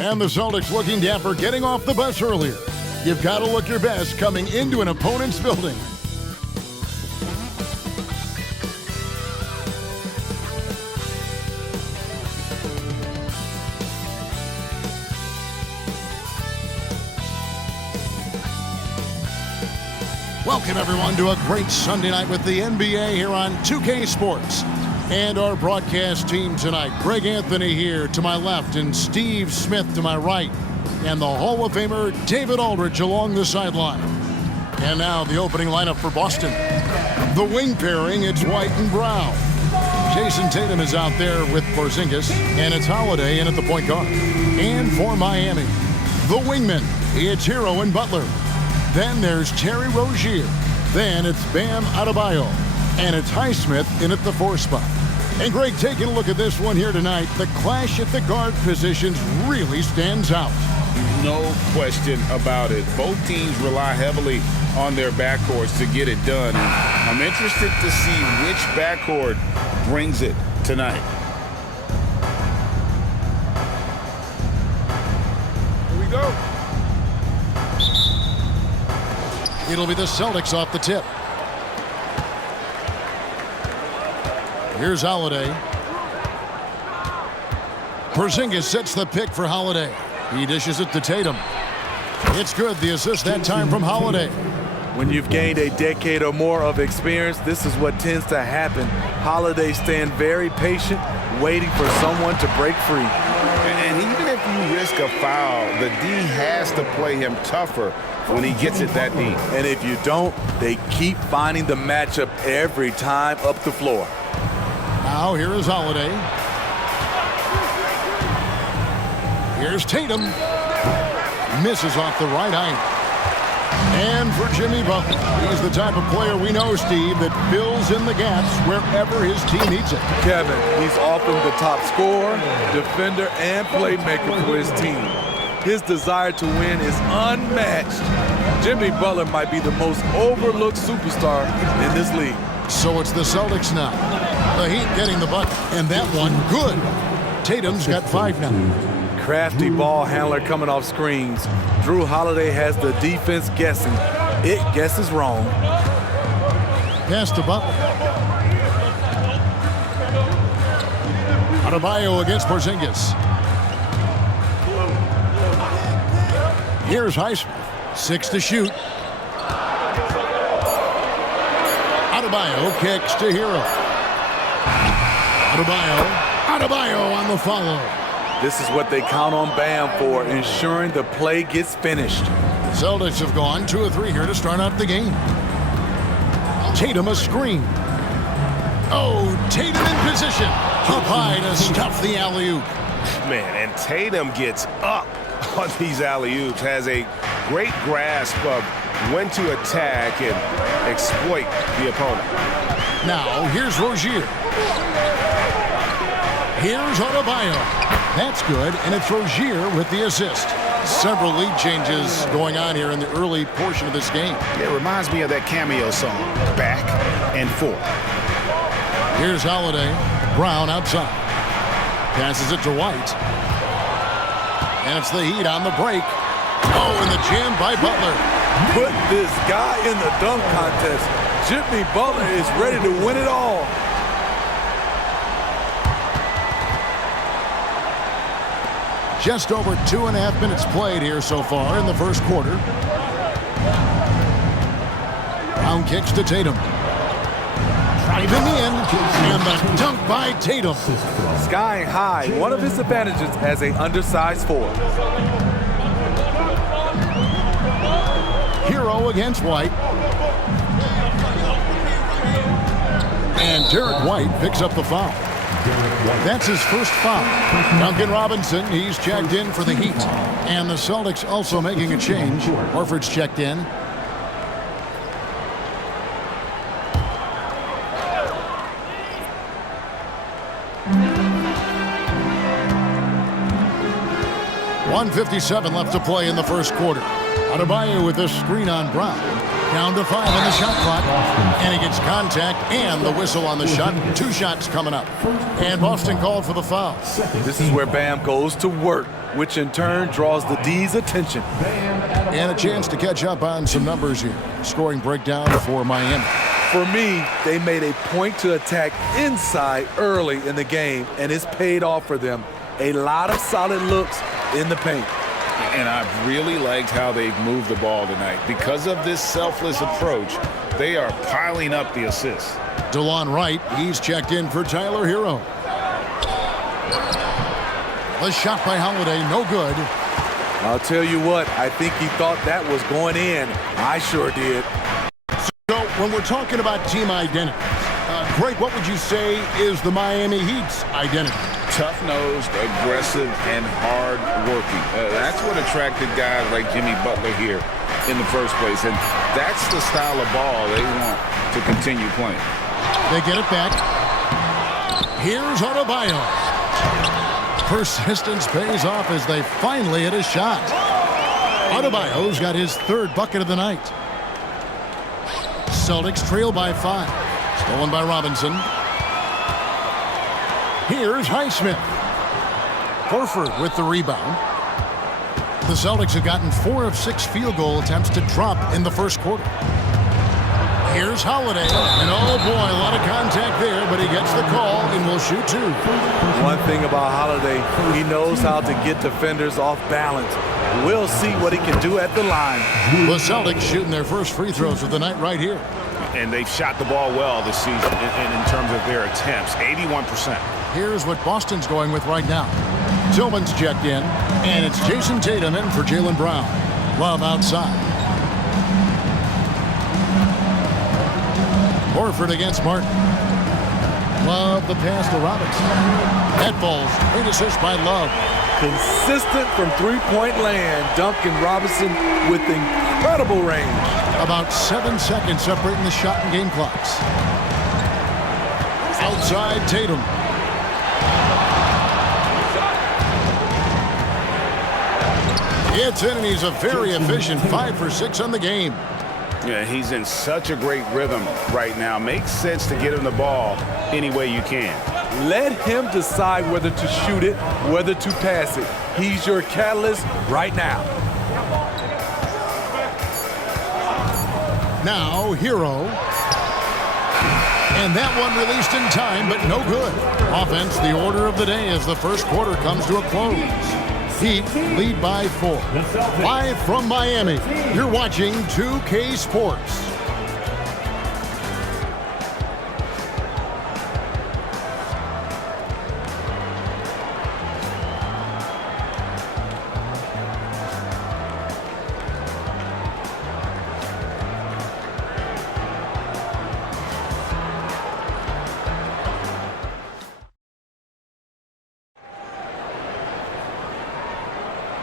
And the Celtics looking dapper, getting off the bus earlier. You've got to look your best coming into an opponent's building. Welcome, everyone, to a great Sunday night with the NBA here on 2K Sports. And our broadcast team tonight, Greg Anthony here to my left and Steve Smith to my right. And the Hall of Famer David Aldridge along the sideline. And now the opening lineup for Boston. The wing pairing, it's White and Brown. Jason Tatum is out there with Porzingis, and it's Holiday in at the point guard. And for Miami, the wingmen, it's Hero and Butler. Then there's Terry Rozier. Then it's Bam Adebayo. And it's Highsmith in at the 4 spot. And Greg, taking a look at this one here tonight, the clash at the guard positions really stands out. No question about it. Both teams rely heavily on their backcourts to get it done. And I'm interested to see which backcourt brings it tonight. Here we go. It'll be the Celtics off the tip. Here's Holiday. Porzingis sets the pick for Holiday. He dishes it to Tatum. It's good. The assist that time from Holiday. When you've gained a decade or more of experience, this is what tends to happen. Holiday staying very patient, waiting for someone to break free. And even if you risk a foul, the D has to play him tougher when he gets it that deep. And if you don't, they keep finding the matchup every time up the floor. Now here is Holiday. Here's Tatum. Misses off the right eye. And for Jimmy Butler, he's the type of player we know, Steve, that fills in the gaps wherever his team needs it. Kevin, he's often the top scorer, defender, and playmaker for his team. His desire to win is unmatched. Jimmy Butler might be the most overlooked superstar in this league. So it's the Celtics now. The Heat getting the bucket, and that one good. Tatum's got 5 now. Crafty ball handler coming off screens. Drew Holiday has the defense guessing. It guesses wrong. Pass to Butler. Adebayo against Porzingis. Here's Highsmith. 6 to shoot. Adebayo kicks to Hero. Adebayo on the follow. This is what they count on Bam for, ensuring the play gets finished. The Celtics have gone 2 of 3 here to start out the game. Tatum a screen. Oh, Tatum in position. Up high to stuff the alley-oop. Man, and Tatum gets up on these alley-oops, has a great grasp of when to attack and exploit the opponent. Now, here's Rozier. Here's Adebayo. That's good, and it's Rozier with the assist. Several lead changes going on here in the early portion of this game. It reminds me of that cameo song, Back and Forth. Here's Holiday. Brown outside. Passes it to White. And it's the Heat on the break. Oh, and the jam by Butler. Put this guy in the dunk contest. Jimmy Butler is ready to win it all. Just over 2.5 minutes played here so far in the first quarter. Brown kicks to Tatum. Driving in, and the dunk by Tatum. Skying high, one of his advantages as an undersized forward. Hero against White. And Derek White picks up the foul. That's his first foul. Duncan Robinson, he's checked in for the Heat. And the Celtics also making a change. Horford's checked in. .157 left to play in the first quarter. Adebayo with this screen on Brown. Down to 5 on the shot clock. And he gets contact and the whistle on the shot. 2 shots coming up. And Boston called for the foul. This is where Bam goes to work, which in turn draws the D's attention. And a chance to catch up on some numbers here. Scoring breakdown for Miami. For me, they made a point to attack inside early in the game, and it's paid off for them. A lot of solid looks in the paint. And I've really liked how they've moved the ball tonight. Because of this selfless approach, they are piling up the assists. DeLon Wright, he's checked in for Tyler Hero. The shot by Holiday, no good. I'll tell you what, I think he thought that was going in. I sure did. So when we're talking about team identity, Greg, what would you say is the Miami Heat's identity? Tough-nosed, aggressive, and hard-working. That's what attracted guys like Jimmy Butler here in the first place. And that's the style of ball they want to continue playing. They get it back. Here's Adebayo. Persistence pays off as they finally hit a shot. Adebayo's got his 3rd bucket of the night. Celtics trail by 5. Stolen by Robinson. Here's Highsmith. Horford with the rebound. The Celtics have gotten 4 of 6 field goal attempts to drop in the first quarter. Here's Holiday. And oh boy, a lot of contact there, but he gets the call and will shoot 2. One thing about Holiday, he knows how to get defenders off balance. We'll see what he can do at the line. The Celtics shooting their first free throws of the night right here. And they've shot the ball well this season in terms of their attempts, 81%. Here's what Boston's going with right now. Tillman's checked in, and it's Jason Tatum in for Jaylen Brown. Love outside. Horford against Martin. Love the pass to Robinson. That falls. Great assist by Love. Consistent from three-point land. Duncan Robinson with incredible range. About 7 seconds separating the shot and game clocks. Outside Tatum. Gets in, and he's a very efficient 5 for 6 on the game. Yeah, he's in such a great rhythm right now. Makes sense to get him the ball any way you can. Let him decide whether to shoot it, whether to pass it. He's your catalyst right now. Now, Hero. And that one released in time, but no good. Offense, the order of the day as the first quarter comes to a close. Heat lead by 4. Live from Miami, you're watching 2K Sports.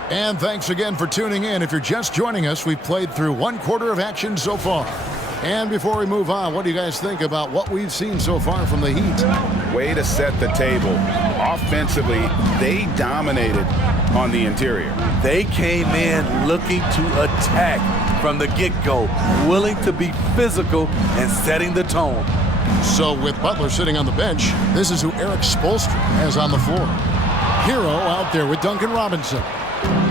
And thanks again for tuning in. If you're just joining us, we've played through 1 quarter of action so far. And before we move on, what do you guys think about what we've seen so far from the Heat? Way to set the table. Offensively, they dominated on the interior. They came in looking to attack from the get-go, willing to be physical and setting the tone. So with Butler sitting on the bench, this is who Eric Spoelstra has on the floor. Hero out there with Duncan Robinson.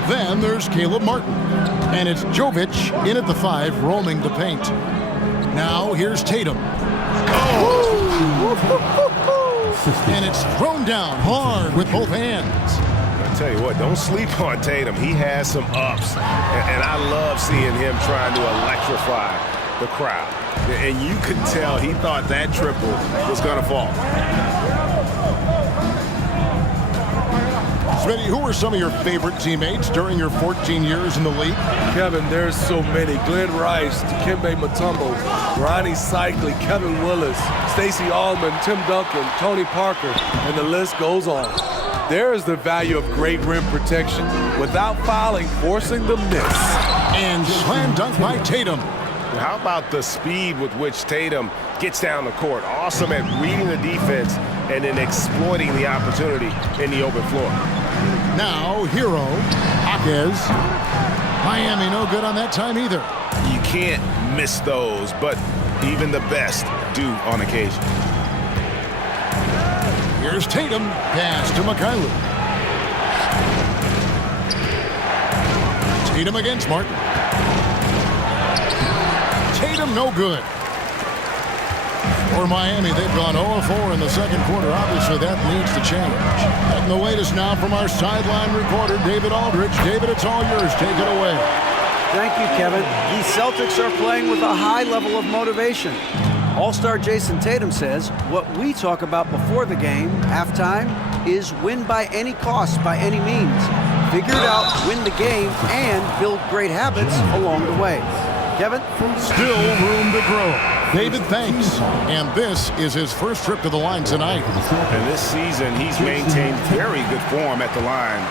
Then there's Caleb Martin. And it's Jovic in at the 5, roaming the paint. Now here's Tatum. Oh. And it's thrown down hard with both hands. I tell you what, don't sleep on Tatum. He has some ups. And I love seeing him trying to electrify the crowd. And you could tell he thought that triple was going to fall. Smitty, who are some of your favorite teammates during your 14 years in the league? Kevin, there's so many. Glenn Rice, Dikembe Mutombo, Ronnie Cycli, Kevin Willis, Stacey Allman, Tim Duncan, Tony Parker, and the list goes on. There is the value of great rim protection without fouling, forcing the miss. And slam dunk by Tatum. How about the speed with which Tatum gets down the court? Awesome at reading the defense and then exploiting the opportunity in the open floor. Now, Hero, Jaquez. Miami no good on that time either. You can't miss those, but even the best do on occasion. Here's Tatum. Pass to Mikhailuk. Tatum against Martin. Tatum no good. For Miami, they've gone 0-4 in the second quarter. Obviously, that needs to change. And the latest now from our sideline reporter, David Aldridge. David, it's all yours. Take it away. Thank you, Kevin. The Celtics are playing with a high level of motivation. All-star Jason Tatum says what we talk about before the game, halftime, is win by any cost, by any means. Figure it out, win the game, and build great habits along the way. Kevin? Still room to grow. David, thanks. And this is his first trip to the line tonight. And this season, he's maintained very good form at the line,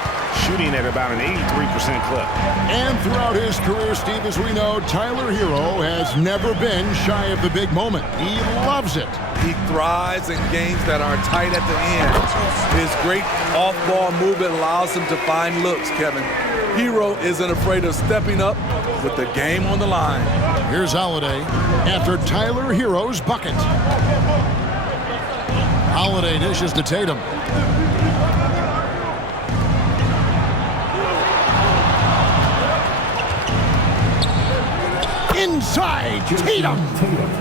shooting at about an 83% clip. And throughout his career, Steve, as we know, Tyler Hero has never been shy of the big moment. He loves it. He thrives in games that are tight at the end. His great off-ball movement allows him to find looks, Kevin. Hero isn't afraid of stepping up with the game on the line. Here's Holiday after Tyler Hero's bucket. Holiday dishes to Tatum. Inside, Tatum.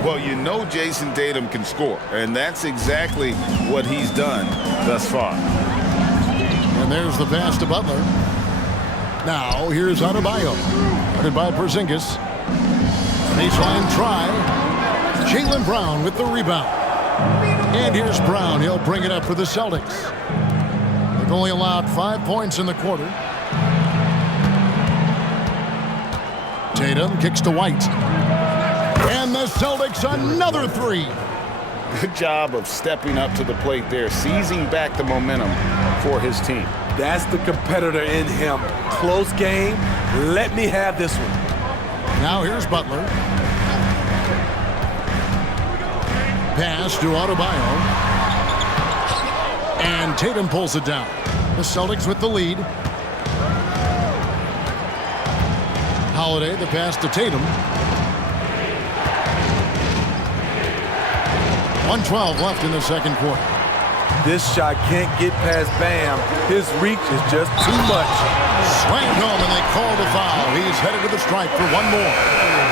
Well, you know Jason Tatum can score, and that's exactly what he's done thus far. And there's the pass to Butler. Now, here's Adebayo. Guarded by Porzingis. Baseline try. Jaylen Brown with the rebound. And here's Brown. He'll bring it up for the Celtics. They've only allowed 5 points in the quarter. Tatum kicks to White. And the Celtics another three. Good job of stepping up to the plate there, seizing back the momentum for his team. That's the competitor in him. Close game. Let me have this one. Now here's Butler. Pass to Adebayo. And Tatum pulls it down. The Celtics with the lead. Holiday, the pass to Tatum. 1:12 left in the second quarter. This shot can't get past Bam. His reach is just too much. Slammed home, and they call the foul. He's headed to the stripe for one more.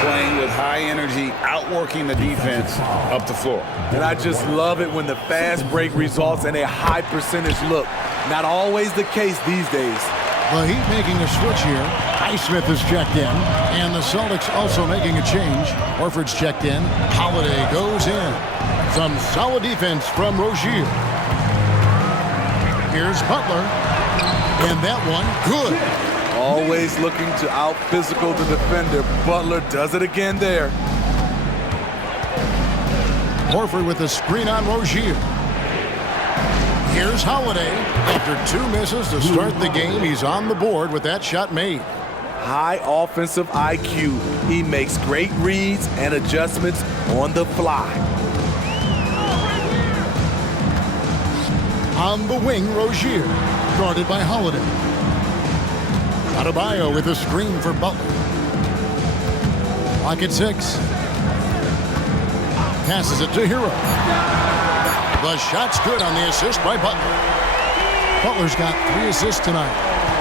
Playing with high energy, outworking the defense up the floor. And I just love it when the fast break results in a high percentage look. Not always the case these days. The Heat making a switch here. Highsmith is checked in. And the Celtics also making a change. Horford's checked in. Holiday goes in. Some solid defense from Rozier. Here's Butler. And that one, good. Always looking to out-physical the defender. Butler does it again there. Horford with the screen on Rozier. Here's Holiday. After two misses to start the game, he's on the board with that shot made. High offensive IQ. He makes great reads and adjustments on the fly. On the wing, Rozier, guarded by Holiday. Adebayo with a screen for Butler. Clock at 6. Passes it to Hero. The shot's good on the assist by Butler. Butler's got 3 assists tonight.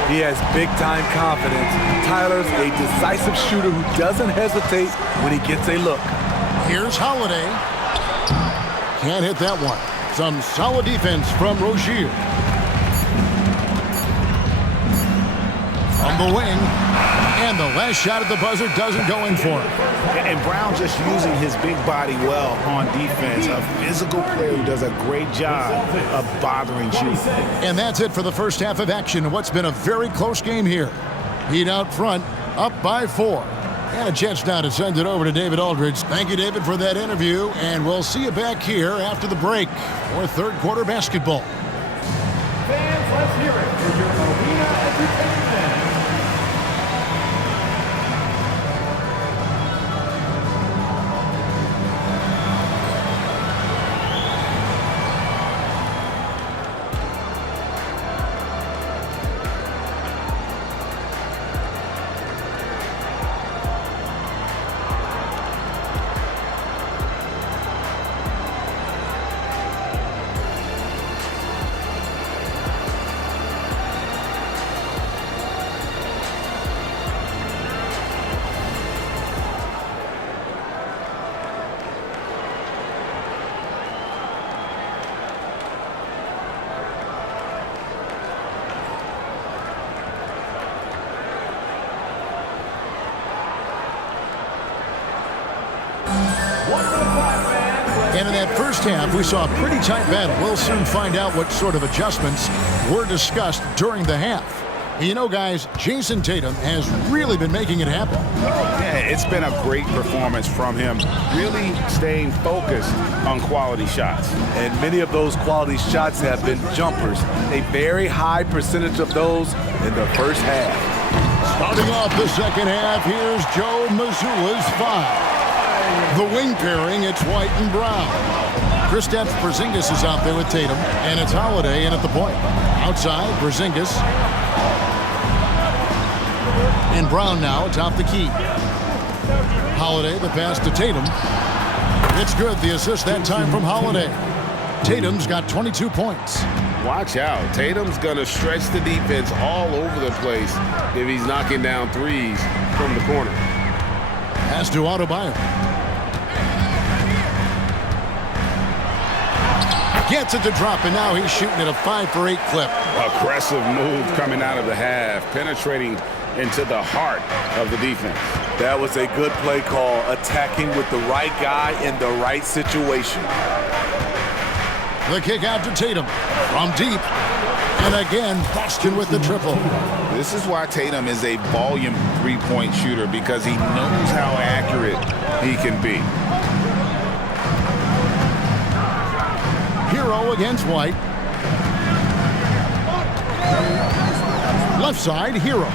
He has big-time confidence. Tyler's a decisive shooter who doesn't hesitate when he gets a look. Here's Holiday. Can't hit that one. Some solid defense from Rozier. From the wing. And the last shot at the buzzer doesn't go in for him. And Brown just using his big body well on defense. A physical player who does a great job of bothering shooters. And that's it for the first half of action. What's been a very close game here. Heat out front, up by 4. And a chance now to send it over to David Aldridge. Thank you, David, for that interview. And we'll see you back here after the break for third quarter basketball. Fans, let's hear it for your arena entertainment. And in that first half, we saw a pretty tight battle. We'll soon find out what sort of adjustments were discussed during the half. You know, guys, Jason Tatum has really been making it happen. Yeah, it's been a great performance from him, really staying focused on quality shots. And many of those quality shots have been jumpers. A very high percentage of those in the first half. Starting off the second half, here's Joe Mazzulla's foul. The wing pairing, it's White and Brown. Kristaps Porzingis is out there with Tatum, and it's Holiday in at the point. Outside, Porzingis. And Brown now atop the key. Holiday, the pass to Tatum. It's good, the assist that time from Holiday. Tatum's got 22 points. Watch out. Tatum's going to stretch the defense all over the place if he's knocking down threes from the corner. Pass to Adebayo. Gets it to drop, and now he's shooting at a 5-for-8 clip. Aggressive move coming out of the half, penetrating into the heart of the defense. That was a good play call, attacking with the right guy in the right situation. The kick out to Tatum from deep. And again, Boston with the triple. This is why Tatum is a volume three-point shooter, because he knows how accurate he can be. Hero against White. Left side, Hero.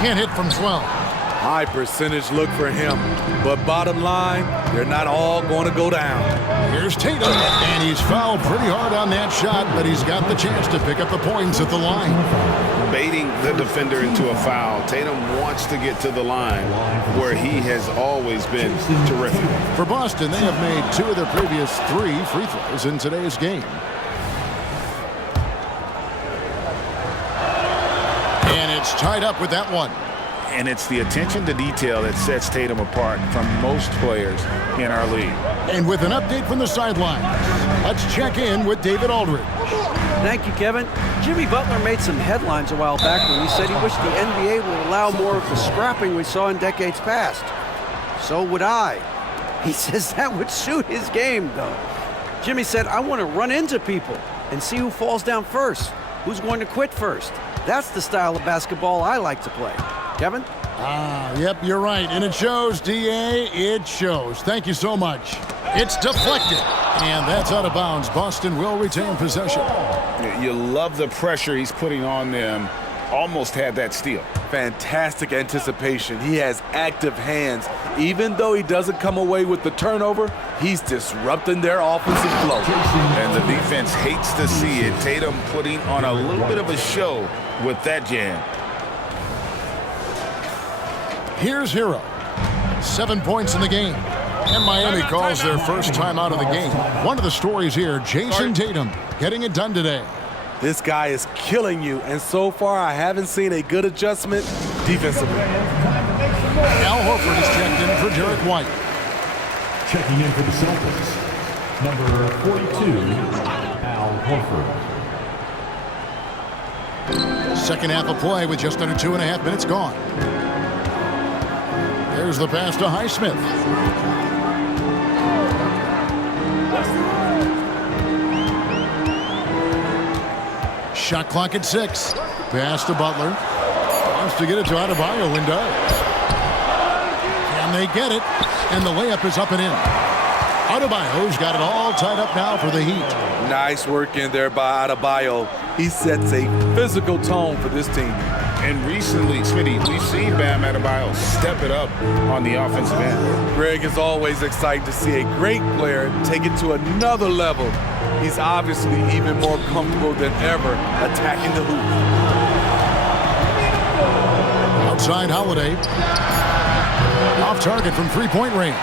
Can't hit from 12. High percentage look for him. But bottom line, they're not all going to go down. Here's Tatum, and he's fouled pretty hard on that shot, but he's got the chance to pick up the points at the line. Baiting the defender into a foul. Tatum wants to get to the line where he has always been terrific. For Boston, they have made 2 of their previous 3 free throws in today's game. And it's tied up with that one. And it's the attention to detail that sets Tatum apart from most players in our league. And with an update from the sideline, let's check in with David Aldridge. Thank you, Kevin. Jimmy Butler made some headlines a while back when he said he wished the NBA would allow more of the scrapping we saw in decades past. So would I. He says that would suit his game, though. Jimmy said, I want to run into people and see who falls down first, who's going to quit first. That's the style of basketball I like to play. Kevin? Yep, you're right. And it shows, D.A. It shows. Thank you so much. It's deflected. And that's out of bounds. Boston will retain possession. You love the pressure he's putting on them. Almost had that steal. Fantastic anticipation. He has active hands. Even though he doesn't come away with the turnover, he's disrupting their offensive flow. And the defense hates to see it. Tatum putting on a little bit of a show with that jam. Here's Hero. 7 points in the game. And Miami calls their first time out of the game. One of the stories here, Jason Tatum getting it done today. This guy is killing you, and so far I haven't seen a good adjustment defensively. Al Horford is checked in for Derek White. Checking in for the Celtics, number 42, Al Horford. Second half of play with just under 2.5 minutes gone. There's the pass to Highsmith. Shot clock at 6. Pass to Butler. Wants to get it to Adebayo and does. And they get it. And the layup is up and in. Adebayo's got it all tied up now for the Heat. Nice work in there by Adebayo. He sets a physical tone for this team. And recently, Smitty, we've seen Bam Adebayo step it up on the offensive end. Greg is always excited to see a great player take it to another level. He's obviously even more comfortable than ever attacking the hoop. Outside Holiday. Off target from three-point range.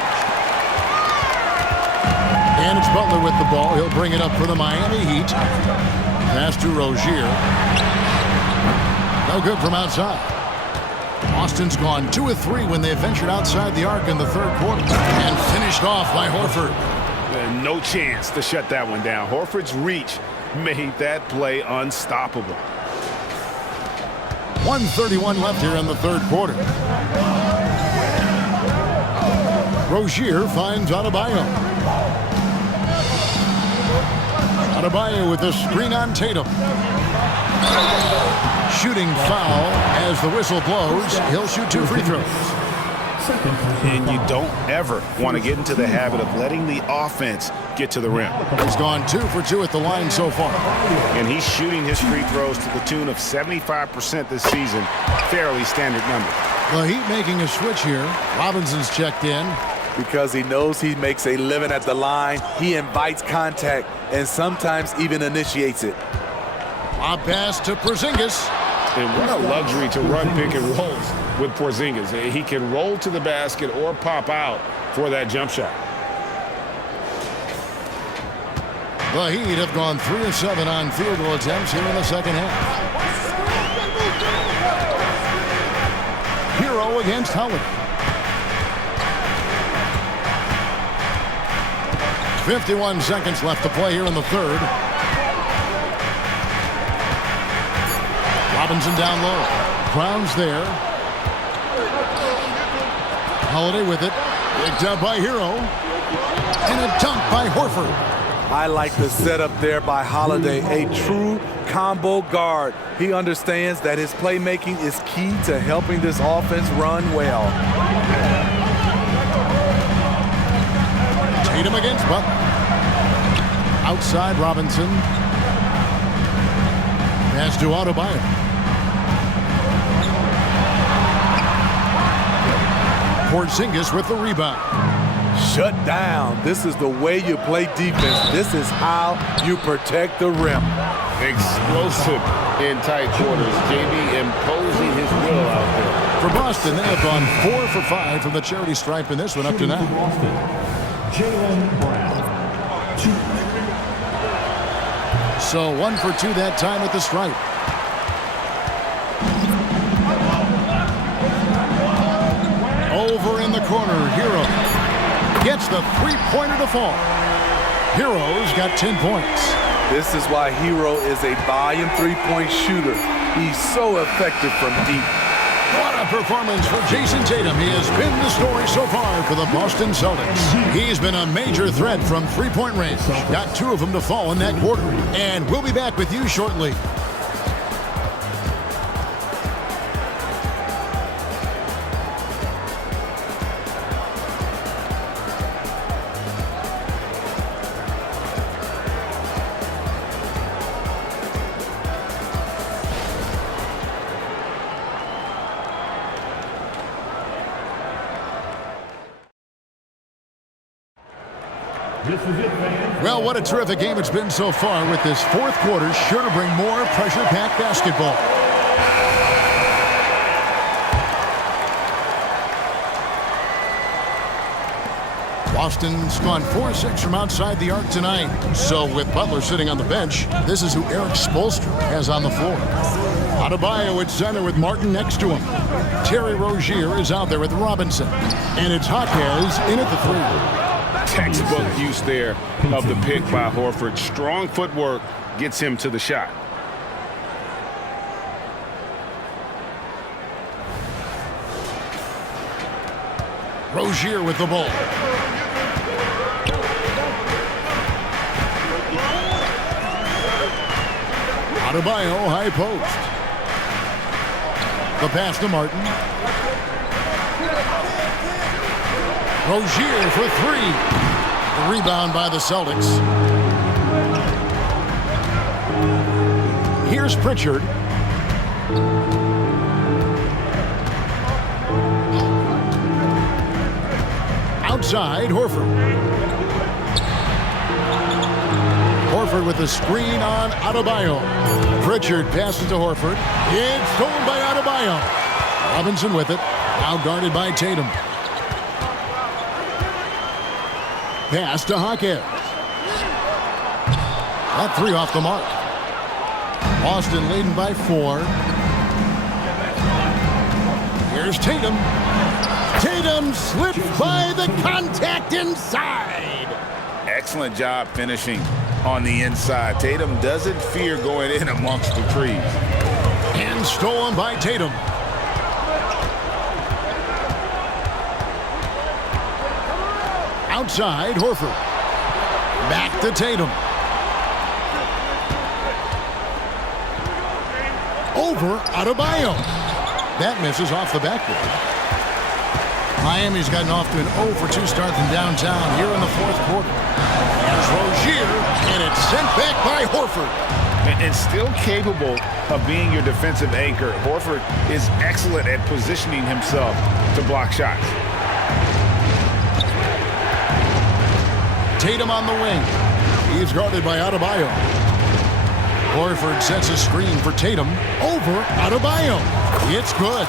And it's Butler with the ball. He'll bring it up for the Miami Heat. Pass to Rozier. No good from outside. Boston's gone 2 of 3 when they ventured outside the arc in the third quarter. And finished off by Horford. No chance to shut that one down. Horford's reach made that play unstoppable. 1:31 left here in the third quarter. Rozier finds Adebayo. Adebayo with the screen on Tatum. Shooting foul as the whistle blows. He'll shoot 2 free throws. And you don't ever want to get into the habit of letting the offense get to the rim. He's gone 2 for 2 at the line so far. And he's shooting his free throws to the tune of 75% this season. Fairly standard number. The Heat making a switch here. Robinson's checked in. Because he knows he makes a living at the line, he invites contact and sometimes even initiates it. A pass to Porzingis. And what a luxury to run pick and rolls with Porzingis. He can roll to the basket or pop out for that jump shot. The Heat have gone 3 of 7 on field goal attempts here in the second half. Hero against Howard. 51 seconds left to play here in the third. Robinson down low. Brown's there. Holiday with it. Picked up by Hero. And a dunk by Horford. I like the setup there by Holiday, a true combo guard. He understands that his playmaking is key to helping this offense run well. Tatum against Butler. Outside Robinson. Pass to Adebayo. Porzingis with the rebound. Shut down. This is the way you play defense. This is how you protect the rim. Explosive in tight quarters. JB imposing his will out there. For Boston, they have gone 4 for 5 from the charity stripe in this one up to now. Jaylen Brown. 2. So 1 for 2 that time at the stripe. Over in the corner, Hero gets the three-pointer to fall. Hero's got 10 points. This is why Hero is a volume three-point shooter. He's so effective from deep. What a performance for Jason Tatum. He has been the story so far for the Boston Celtics. He's been a major threat from three-point range. Got 2 of them to fall in that quarter. And we'll be back with you shortly. Well, what a terrific game it's been so far, with this fourth quarter sure to bring more pressure-packed basketball. Boston's gone 4-6 from outside the arc tonight. So with Butler sitting on the bench, this is who Eric Spoelstra has on the floor. Adebayo at center with Martin next to him. Terry Rozier is out there with Robinson. And it's Jaquez in at the 3. Textbook use there of the pick by Horford. Strong footwork gets him to the shot. Rozier with the ball. Adebayo high post. The pass to Martin. Rozier for 3. The rebound by the Celtics. Here's Pritchard. Outside, Horford. Horford with the screen on Adebayo. Pritchard passes to Horford. It's stolen by Adebayo. Robinson with it. Now guarded by Tatum. Pass to Jaquez. That 3 off the mark. Boston leading by 4. Here's Tatum. Tatum slips by the contact inside. Excellent job finishing on the inside. Tatum doesn't fear going in amongst the trees. And stolen by Tatum. Outside, Horford. Back to Tatum. Over Adebayo. That misses off the backboard. Miami's gotten off to an 0 for 2 start from downtown here in the fourth quarter. There's Rozier, and it's sent back by Horford. And still capable of being your defensive anchor. Horford is excellent at positioning himself to block shots. Tatum on the wing. He's guarded by Adebayo. Horford sets a screen for Tatum over Adebayo. It's good.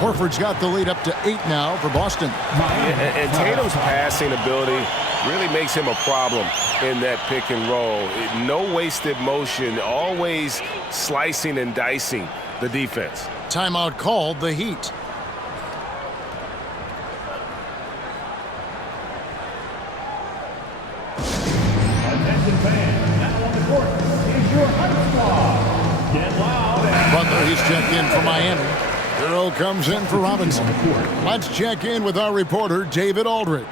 Horford's got the lead up to 8 now for Boston. And Tatum's passing ability really makes him a problem in that pick and roll. No wasted motion, always slicing and dicing the defense. Timeout called, the Heat. Attention fans, now on the court is your high squad. Get loud and Butler, he's checked in for Miami. Earl comes in for Robinson. Let's check in with our reporter, David Aldridge.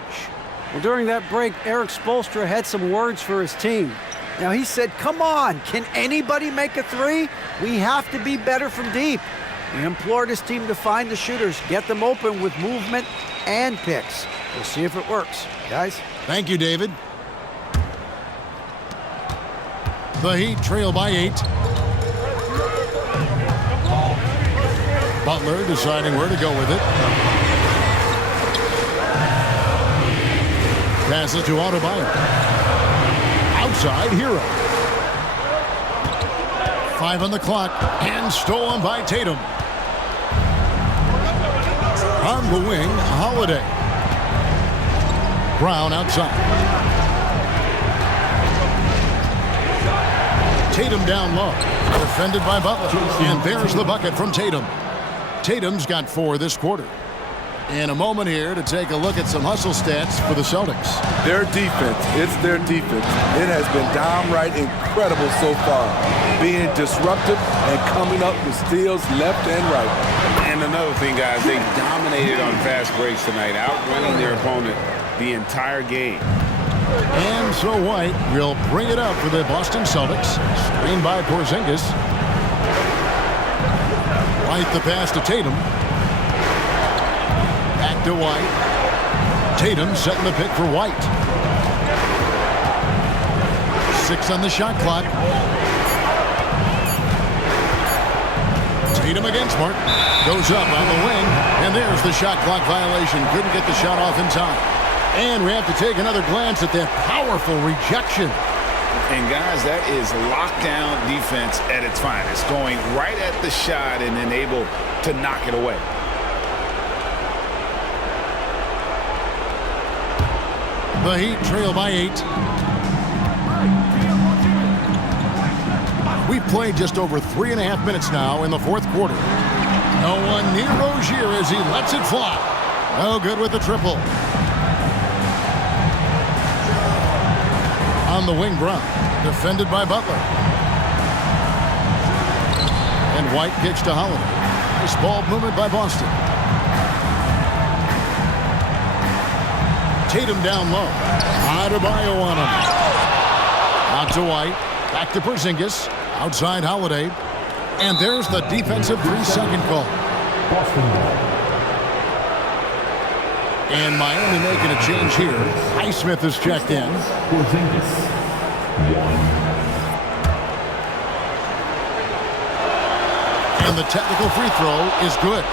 Well, during that break, Eric Spoelstra had some words for his team. Now, he said, come on, can anybody make a three? We have to be better from deep. He implored his team to find the shooters, get them open with movement and picks. We'll see if it works, guys. Thank you, David. The Heat trail by 8. Butler deciding where to go with it. Passes to Adebayo. Outside, Hero. 5 on the clock, and stolen by Tatum. On the wing, Holiday. Brown outside. Tatum down low. Defended by Butler. And there's the bucket from Tatum. Tatum's got 4 this quarter. In a moment here to take a look at some hustle stats for the Celtics. Their defense, it's their defense. It has been downright incredible so far. Being disruptive and coming up with steals left and right. And another thing, guys, they dominated on fast breaks tonight, outrunning their opponent the entire game. And so White will bring it up for the Boston Celtics. Screened by Porzingis. White the pass to Tatum. Back to White. Tatum setting the pick for White. 6 on the shot clock. Tatum against Mark. Goes up on the wing. And there's the shot clock violation. Couldn't get the shot off in time. And we have to take another glance at that powerful rejection. And guys, that is lockdown defense at its finest. Going right at the shot and then able to knock it away. The Heat trail by 8. We've played just over 3.5 minutes now in the fourth quarter. No one near Rozier as he lets it fly. Oh, good with the triple. On the wing, Brown. Defended by Butler. And White kicks to Holiday. Nice ball movement by Boston. Tatum down low. Adebayo on him. Out to White. Back to Porzingis. Outside Holiday. And there's the defensive 3-second call. And Miami making a change here. Highsmith is checked in. And the technical free throw is good.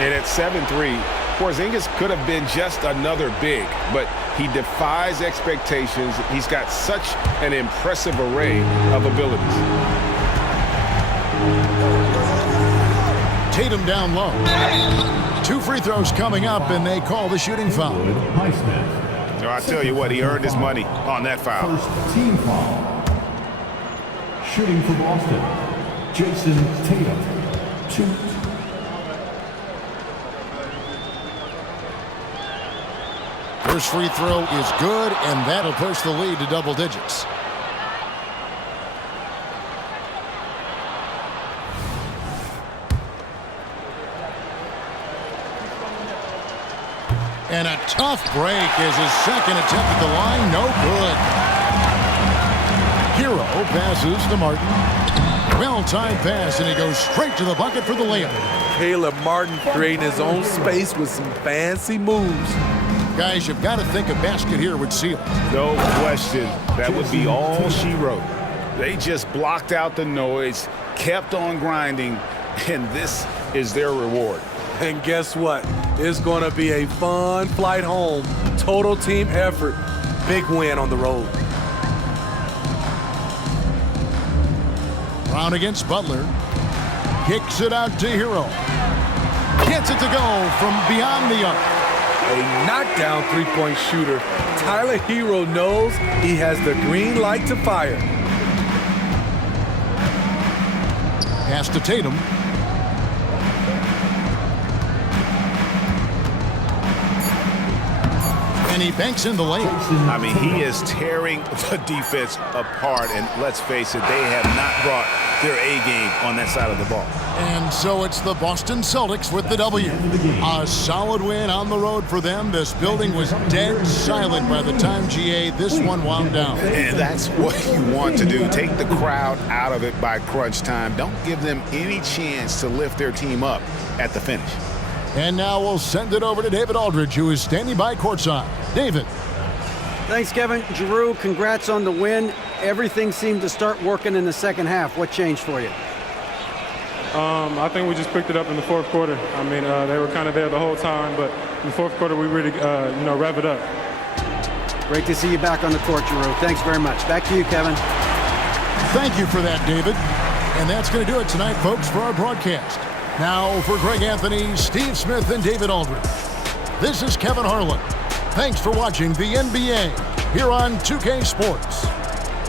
And at 7-3, Porzingis could have been just another big, but he defies expectations. He's got such an impressive array of abilities. Tatum down low. 2 free throws coming up, and they call the shooting foul. No, I tell you what, he earned his money on that foul. First team foul. Shooting for Boston, Jason Tatum. 2. First free throw is good, and that'll push the lead to double digits. And a tough break is his second attempt at the line. No good. Hero passes to Martin. Well-timed pass, and he goes straight to the bucket for the layup. Caleb Martin creating his own space with some fancy moves. Guys, you've got to think a basket here would seal it. No question. That would be all she wrote. They just blocked out the noise, kept on grinding, and this is their reward. And guess what? It's going to be a fun flight home. Total team effort. Big win on the road. Brown against Butler. Kicks it out to Hero. Gets it to go from beyond the arc. A knockdown three-point shooter. Tyler Hero knows he has the green light to fire. Pass to Tatum. And he banks in the lane. I mean, he is tearing the defense apart, and let's face it, they have not brought their A game on that side of the ball. And so it's the Boston Celtics with the W. A solid win on the road for them. This building was dead silent by the time, GA, this one wound down. And that's what you want to do. Take the crowd out of it by crunch time. Don't give them any chance to lift their team up at the finish. And now we'll send it over to David Aldridge, who is standing by courtside. David. Thanks, Kevin. Giroux, congrats on the win. Everything seemed to start working in the second half. What changed for you? I think we just picked it up in the fourth quarter. I mean, they were kind of there the whole time, but in the fourth quarter, we really, rev it up. Great to see you back on the court, Giroux. Thanks very much. Back to you, Kevin. Thank you for that, David. And that's going to do it tonight, folks, for our broadcast. Now, for Greg Anthony, Steve Smith, and David Aldridge, this is Kevin Harlan. Thanks for watching the NBA here on 2K Sports.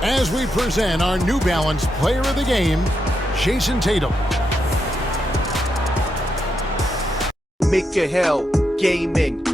As we present our New Balance Player of the Game, Jason Tatum. Make your hell gaming.